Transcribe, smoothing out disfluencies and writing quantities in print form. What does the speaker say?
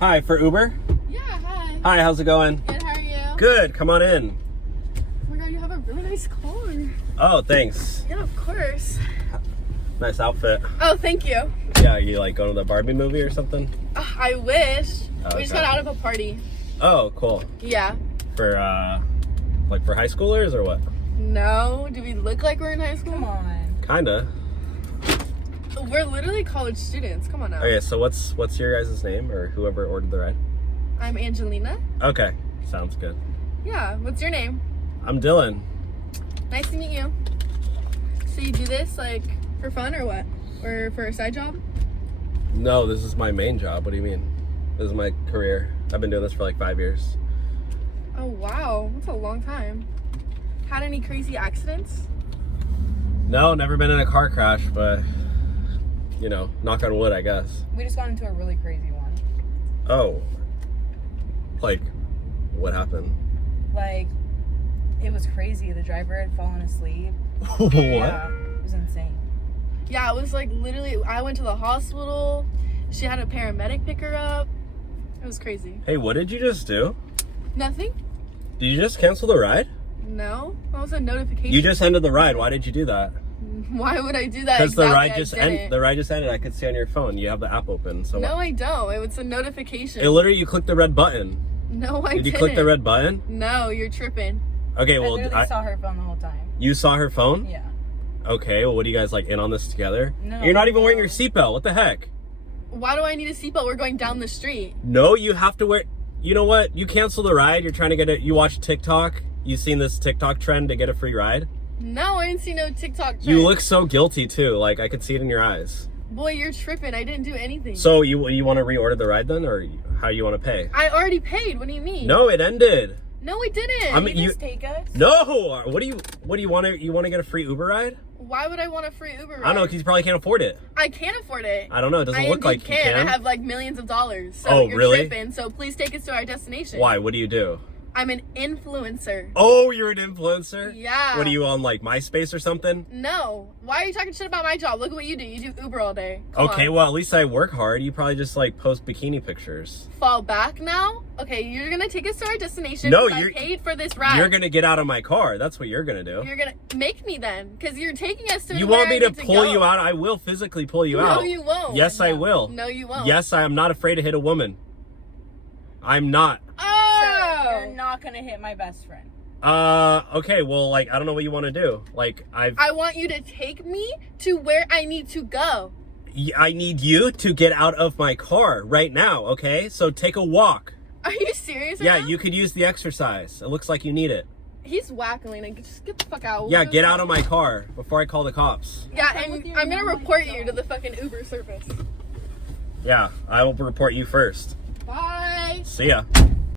Hi, for Uber? Yeah, hi. Hi, how's it going? Good, how are you? Good, come on in. Oh my god, you have a really nice car. Oh, thanks. Yeah, of course. Nice outfit. Oh, thank you. Yeah, you like going to the Barbie movie or something? I wish. Oh, We just okay. got out of a party. Oh, cool. Yeah. For, like for high schoolers or what? No, do we look like we're in high school? Come on. Kinda. We're literally college students. Come on now. Okay, so what's your guys' name or whoever ordered the ride? I'm Angelina. Okay, sounds good. Yeah, what's your name? I'm Dylan. Nice to meet you. So you do this like for fun or what? Or for a side job? No, this is my main job. What do you mean? This is my career. I've been doing this for like 5 years. Oh wow, that's a long time. Had any crazy accidents? No, never been in a car crash, but you know, knock on wood, I guess. We just got into a really crazy one. Oh. Like, what happened? Like, it was crazy. The driver had fallen asleep. What? Yeah, it was insane. Yeah, it was like literally, I went to the hospital. She had a paramedic pick her up. It was crazy. Hey, what did you just do? Nothing? Did you just cancel the ride? No, that was a notification. You just ended the ride. Why did you do that? Why would I do that? Because Exactly, the ride I just didn't. the ride just ended. I could see on your phone. You have the app open. So No, I don't. It was a notification. it literally you clicked the red button. No, I Did you didn't. click the red button? No, you're tripping. Okay, I well, literally saw her phone the whole time. you saw her phone. Yeah. Okay, well, what do you guys like in on this together? No. You're not even wearing no. your seatbelt. What the heck? Why do I need a seatbelt? We're going down the street. No, you have to wear. You know what? You cancel the ride. You're trying to get it. You watch TikTok. You seen this TikTok trend to get a free ride? No, I didn't see no TikTok trend. You look so guilty too. Like I could see it in your eyes. Boy, you're tripping. I didn't do anything. So you want to reorder the ride then, or how you want to pay? I already paid. What do you mean? No, it ended. No, it didn't. I mean, You you. just take us? No. What do you want to? You want to get a free Uber ride? Why would I want a free Uber ride? I don't know, because you probably can't afford it. I can't afford it. I don't know. It doesn't I look like you can. I have like millions of dollars. So Oh, you're really? tripping. So please take us to our destination. Why? What do you do? I'm an influencer. Oh, you're an influencer? Yeah. What are you on, like MySpace or something? No. Why are you talking shit about my job? Look at what you do. You do Uber all day. Come Okay, on. well, at least I work hard. You probably just like post bikini pictures. Fall back now? Okay, you're gonna take us to our destination. No, 'cause I you're- paid for this ride. You're gonna get out of my car. That's what you're gonna do. You're gonna make me then, because you're taking us to. You where want me I to need pull go. you out? I will physically pull you out. No, you won't. Yes, I will. No, you won't. Yes, I am not afraid to hit a woman. I'm not. Oh. Sir, you're not gonna hit my best friend. Okay, well, like, I don't know what you want to do. Like, I want you to take me to where I need to go. I need you to get out of my car right now, okay? So take a walk. Are you serious? Yeah, right now? you could use the exercise. It looks like you need it. He's whackling. Like, just get the fuck out. Yeah, get out of my car before I call the cops. Yeah, Okay, with and your I'm gonna knowledge, report though. you to the fucking Uber service. Yeah, I will report you first. Bye. See ya.